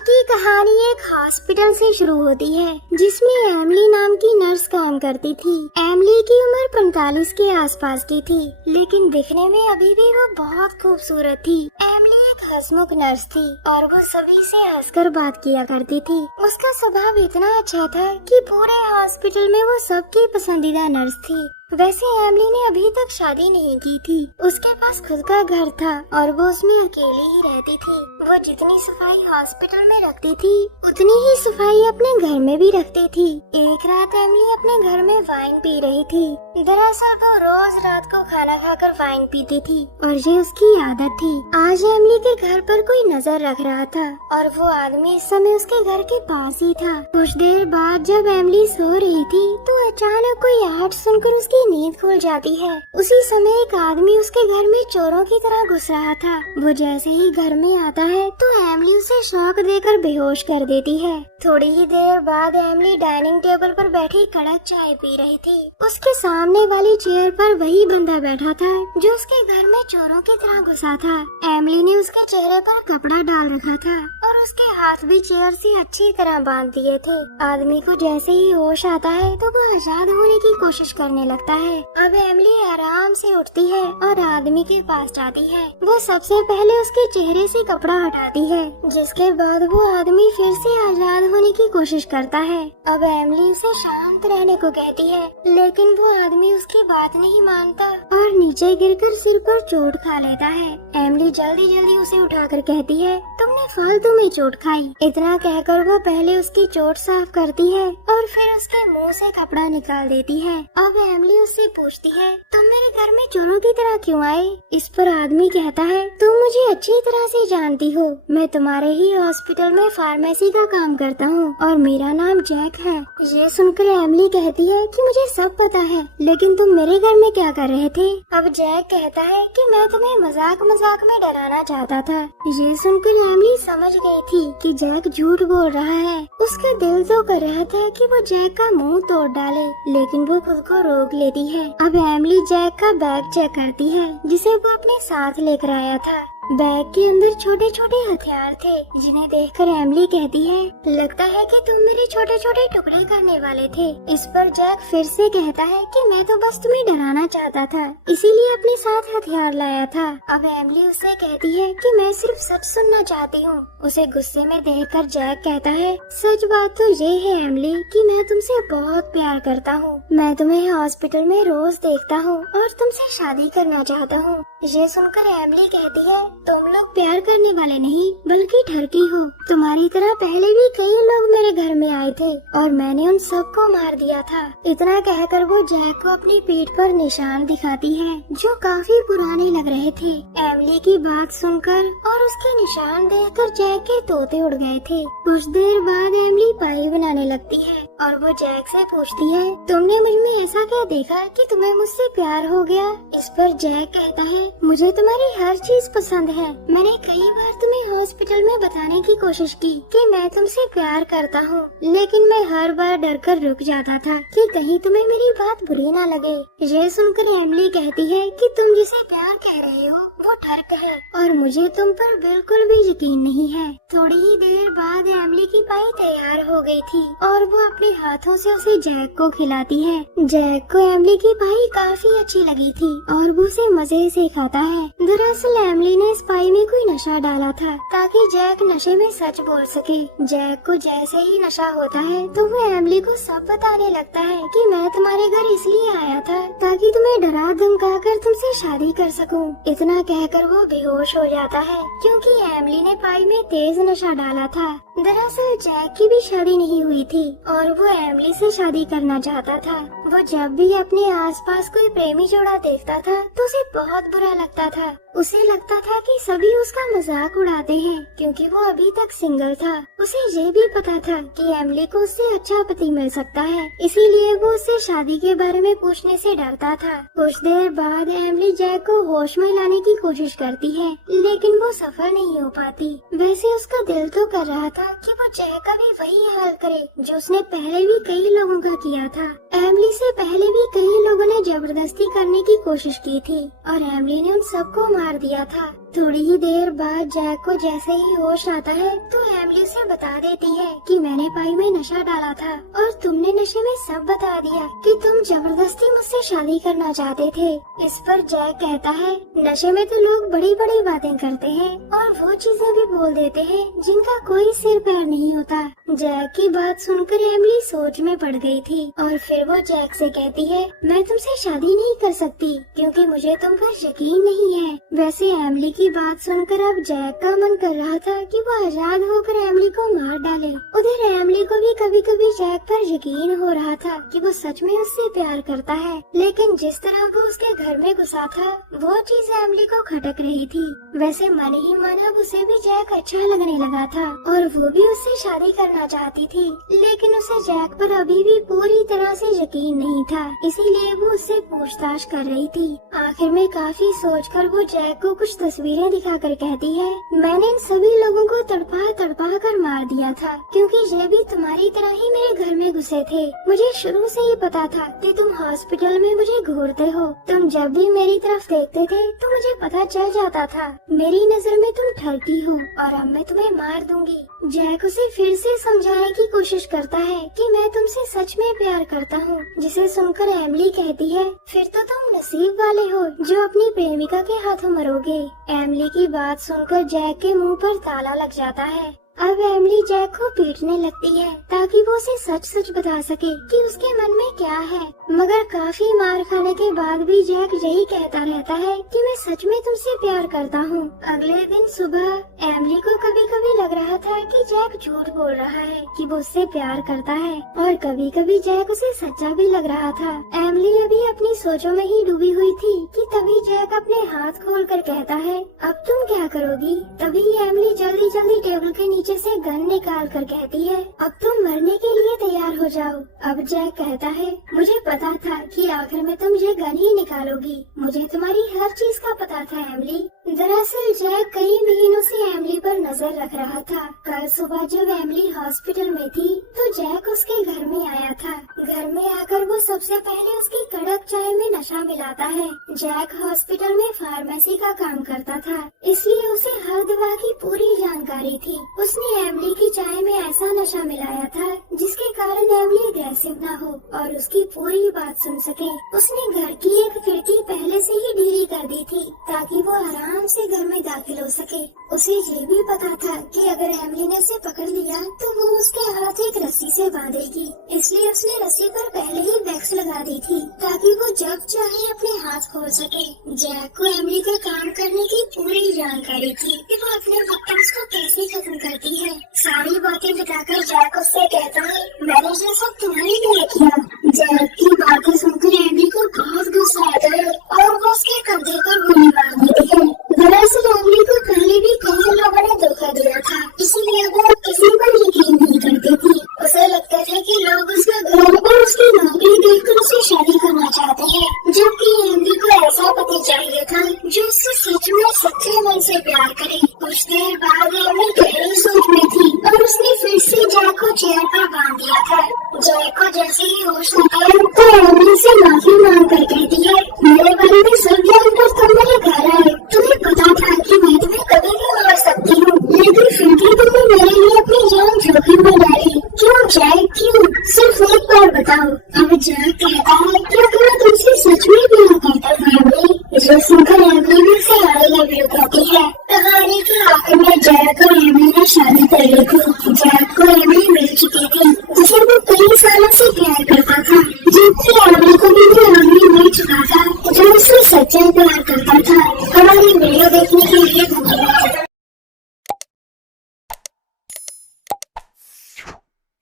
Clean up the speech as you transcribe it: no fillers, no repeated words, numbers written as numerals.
की कहानी एक हॉस्पिटल से शुरू होती है जिसमें एमिली नाम की नर्स काम करती थी। एमिली की उम्र 45 के आसपास की थी, लेकिन दिखने में अभी भी वो बहुत खूबसूरत थी। एमिली एक हंसमुख नर्स थी और वो सभी से हंसकर बात किया करती थी। उसका स्वभाव इतना अच्छा था कि पूरे हॉस्पिटल में वो सबकी पसंदीदा नर्स थी। वैसे एमिली ने अभी तक शादी नहीं की थी। उसके पास खुद का घर था और वो उसमें अकेली ही रहती थी। वो जितनी सफाई हॉस्पिटल में रखती थी उतनी ही सफाई अपने घर में भी रखती थी। एक रात एमिली अपने घर में वाइन पी रही थी। दरअसल वो रोज रात को खाना खाकर वाइन पीती थी और ये उसकी आदत थी। आज एमिली के घर पर कोई नजर रख रहा था और वो आदमी इस समय उसके घर के पास ही था। कुछ देर बाद जब एमिली सो रही थी तो अचानक कोई आहट सुनकर उसकी नींद खुल जाती है। उसी समय एक आदमी उसके घर में चोरों की तरह घुस रहा था। वो जैसे ही घर में आता है तो एमिली उसे शॉक देकर बेहोश कर देती है। थोड़ी ही देर बाद एमिली डाइनिंग टेबल पर बैठी कड़क चाय पी रही थी। उसके सामने वाली चेयर पर वही बंदा बैठा था जो उसके घर में चोरों की तरह घुसा था। एमिली ने उसके चेहरे पर कपड़ा डाल रखा था और उसके हाथ भी चेयर से अच्छी तरह बांध दिए थे। आदमी को जैसे ही होश आता है तो वो आजाद होने की कोशिश करने लगता है। अब एमिली आराम से उठती है और आदमी के पास जाती है। वो सबसे पहले उसके चेहरे से कपड़ा हटाती है, जिसके बाद वो आदमी फिर से आजाद होने की कोशिश करता है। अब एमिली उसे शांत रहने को कहती है, लेकिन वो आदमी उसकी बात नहीं मानता और नीचे गिरकर सिर पर चोट खा लेता है। एमिली जल्दी जल्दी उसे उठाकर कहती है, तुमने फालतू में चोट खाई। इतना कहकर वो पहले उसकी चोट साफ करती है और फिर उसके मुंह से कपड़ा निकाल देती है। अब एमिली उससे पूछती है, तुम मेरे घर में चोरों की तरह क्यों आए? इस पर आदमी कहता है, तुम मुझे अच्छी तरह से जानती हो। मैं तुम्हारे ही हॉस्पिटल में फार्मेसी का काम करता हूँ और मेरा नाम जैक है। ये सुनकर एमिली कहती है कि मुझे सब पता है, लेकिन तुम मेरे घर में क्या कर रहे थे? अब जैक कहता है कि मैं तुम्हें मजाक मजाक में डराना चाहता था। ये सुनकर एमिली समझ गई थी कि जैक झूठ बोल रहा है। उसका दिल तो कर रहा था कि वो जैक का मुंह तोड़ डाले, लेकिन वो खुद को रोक लेती है। अब एमिली जैक का बैग चेक करती है जिसे वो अपने साथ लेकर आया था। बैग के अंदर छोटे छोटे हथियार थे, जिन्हें देखकर एमिली कहती है, लगता है कि तुम मेरे छोटे छोटे टुकड़े करने वाले थे। इस पर जैक फिर से कहता है कि मैं तो बस तुम्हें डराना चाहता था, इसीलिए अपने साथ हथियार लाया था। अब एमिली उससे कहती है कि मैं सिर्फ सच सुनना चाहती हूँ। उसे गुस्से में देखकर जैक कहता है, सच बात तो ये है एमिली कि मैं तुमसे बहुत प्यार करता हूँ। मैं तुम्हें हॉस्पिटल में रोज देखता हूँ और तुमसे शादी करना चाहता हूँ। ये सुनकर एमिली कहती है, तुम लोग प्यार करने वाले नहीं बल्कि ठरकी हो। तुम्हारी तरह पहले भी कई लोग मेरे घर में आए थे और मैंने उन सबको मार दिया था। इतना कहकर वो जैक को अपनी पीठ पर निशान दिखाती है जो काफी पुराने लग रहे थे। एमिली की बात सुनकर और उसके निशान देखकर जैक के तोते उड़ गए थे। कुछ देर बाद एमिली पाई बनाने लगती है और वो जैक से पूछती है, तुमने मुझ में ऐसा क्या देखा कि तुम्हें मुझसे प्यार हो गया? इस पर जैक कहता है, मुझे तुम्हारी हर चीज पसंद है। मैंने कई बार तुम्हें हॉस्पिटल में बताने की कोशिश की कि मैं तुमसे प्यार करता हूँ, लेकिन मैं हर बार डरकर रुक जाता था कि कहीं तुम्हें मेरी बात बुरी ना लगे। ये सुनकर एमिली कहती है कि तुम जिसे प्यार कह रहे हो वो ठरक है और मुझे तुम पर बिल्कुल भी यकीन नहीं है। थोड़ी ही देर बाद एमिली की पाई तैयार हो गई थी और वो अपने हाथों से उसे जैक को खिलाती है। जैक को एमिली की पाई काफी अच्छी लगी थी और वो उसे मजे से खाता है। दरअसल एमिली ने इस पाई में कोई नशा डाला था ताकि जैक नशे में सच बोल सके। जैक को जैसे ही नशा होता है तो वो एमिली को सब बताने लगता है कि मैं तुम्हारे घर इसलिए आया था ताकि तुम्हें डरा धमका कर तुमसे शादी कर सकूं। इतना कहकर वो बेहोश हो जाता है क्योंकि एमिली ने पाई में तेज नशा डाला था। दरअसल जैक की भी शादी नहीं हुई थी और वो एमिली से शादी करना चाहता था। वो जब भी अपने आसपास कोई प्रेमी जोड़ा देखता था तो उसे बहुत बुरा लगता था। उसे लगता था कि सभी उसका मजाक उड़ाते हैं क्योंकि वो अभी तक सिंगल था। उसे ये भी पता था कि एमिली को उससे अच्छा पति मिल सकता है, इसीलिए वो उससे शादी के बारे में पूछने से डरता था। कुछ देर बाद एमिली जैक को होश में लाने की कोशिश करती है, लेकिन वो सफल नहीं हो पाती। वैसे उसका दिल तो कर रहा था कि वो जैक का भी वही हाल करे जो उसने पहले भी कई लोगों का किया था। एमिली से पहले भी कई लोगों ने जबरदस्ती करने की कोशिश की थी और एमिली ने उन सबको मार दिया था। थोड़ी ही देर बाद जैक को जैसे ही होश आता है तो एमिली उसे बता देती है कि मैंने पाई में नशा डाला था और तुमने नशे में सब बता दिया कि तुम जबरदस्ती मुझसे शादी करना चाहते थे। इस पर जैक कहता है, नशे में तो लोग बड़ी बड़ी बातें करते हैं और वो चीजें भी बोल देते हैं जिनका कोई सिर पैर नहीं होता। जैक की बात सुनकर एमिली सोच में पड़ गई थी और फिर वो जैक से कहती है, मैं तुमसे शादी नहीं कर सकती क्योंकि मुझे तुम पर यकीन नहीं है। वैसे एमिली की बात सुनकर अब जैक का मन कर रहा था कि वो आजाद होकर एमिली को मार डाले। उधर एमिली को भी कभी कभी जैक पर यकीन हो रहा था कि वो सच में उससे प्यार करता है, लेकिन जिस तरह वो उसके घर में घुसा था वो चीज एमिली को खटक रही थी। वैसे मन ही मन अब उसे भी जैक अच्छा लगने लगा था और वो भी उससे शादी करना चाहती थी, लेकिन उसे जैक पर अभी भी पूरी तरह से यकीन नहीं था, इसीलिए वो उससे पूछताछ कर रही थी। आखिर में काफी सोचकर वो जैक को कुछ तस्वीरें दिखाकर कहती है, मैंने इन सभी लोगों को तड़पा तड़पा कर मार दिया था क्योंकि ये भी तुम्हारी तरह ही मेरे घर में घुसे थे। मुझे शुरू से ही पता था कि तुम हॉस्पिटल में मुझे घूरते हो। तुम जब भी मेरी तरफ देखते थे तो मुझे पता चल जाता था मेरी नजर में तुम ठरती हो और अब मैं तुम्हें मार दूंगी। जैक उसे फिर से समझाने की कोशिश करता है कि मैं तुमसे सच में प्यार करता हूँ, जिसे सुनकर एमिली कहती है, फिर तो तुम नसीब वाले हो जो अपनी प्रेमिका के हाथों मरोगे। एमिली की बात सुनकर जैक के मुंह पर ताला लग जाता है। अब एमिली जैक को पीटने लगती है ताकि वो उसे सच सच बता सके कि उसके मन में क्या है, मगर काफी मार खाने के बाद भी जैक यही कहता रहता है कि मैं सच में तुमसे प्यार करता हूँ। अगले दिन सुबह एमिली को कभी कभी लग रहा था कि जैक झूठ बोल रहा है कि वो उससे प्यार करता है और कभी कभी जैक उसे सच्चा भी लग रहा था। एमिली अभी अपनी सोचों में ही डूबी हुई थी कि तभी जैक अपने हाथ खोल कर कहता है, अब तुम क्या करोगी? तभी एमिली जल्दी जल्दी टेबल के नीचे से गन निकाल कर कहती है, अब तुम मरने के लिए तैयार हो जाओ। अब जैक कहता है, मुझे पता था कि आखिर में तुम ये गन ही निकालोगी, मुझे तुम्हारी हर चीज का पता था एमिली। दरअसल जैक कई महीनों से एमिली पर नजर रख रहा था। कल सुबह जब एमिली हॉस्पिटल में थी तो जैक उसके घर में आया था। घर में आकर वो सबसे पहले उसकी कड़क चाय में नशा मिलाता है। जैक हॉस्पिटल में फार्मेसी का काम करता था, इसलिए उसे हर दवा की पूरी जानकारी थी। उसने एमिली की चाय में ऐसा नशा मिलाया था जिसके कारण एमिली अग्रेसिव न हो और उसकी पूरी बात सुन सके। उसने घर की एक खिड़की पहले से ही ढीली कर दी थी ताकि वो आराम से घर में दाखिल हो सके। उसे ये भी पता था कि अगर एमिली ने उसे पकड़ लिया तो वो उसके हाथ एक रस्सी से बांधेगी, इसलिए उसने रस्सी पर पहले ही वैक्स लगा दी थी ताकि वो जब चाहे अपने हाथ खोल सके। जैक को एमिली का काम करने की पूरी जानकारी थी कि वो अपने विक्टिम्स को कैसे खत्म करती है। सारी बातें बताकर जैक उससे कहता है, मैंने ये सब तुम्हारे लिए किया। जैक की बातें सुनकर एमिली को बहुत गुस्सा आता है और वो उसके कंधे पर गोली मार देती है। दरअसल एमिली को पहले भी कई लोगों ने धोखा दिया था, इसीलिए वो किसी पर यकीन नहीं करती थी। उसे लगता था कि लोग उसका घर और उसकी नौकरी देखकर उसे शादी करना चाहते हैं, जबकि एमिली को ऐसा पति चाहिए था जो उससे सच में सच्चे मन से प्यार करे। कुछ देर बाद एमिली गहरी सोच में थी और उसने फिर से जैक को चेयर पर बांध दिया था। जैक को जैसे ही होश आता है तो एमिली से माफी मांग कर कहती है, मेरे बारे में सब जानकर तुम मेरे घर आए। तुम्हें पता था कि मैं तुम्हें कभी भी मार सकती हूँ, लेकिन फिर भी तुमने मेरे लिए अपनी जान जोखिम में डाली। क्यों जैक, क्यों? सिर्फ एक बार बताओ। अब जैक कहता है, क्या मैं तुमसे सच में प्यार करता हूँ एमिली? इसे सुनकर एमिली भी उसे आई लव यू कहती है। कहानी के आखिर में जैक और एमिली ने शादी कर ली थी। जैक को एमिली मिल चुकी थी जिसे वो कई सालों से प्यार करता था, जबकि एमिली को भी एमिली मिल चुका था जो उससे सच्चा प्यार करता था। हमारी वीडियो देखने के लिए धन्यवाद।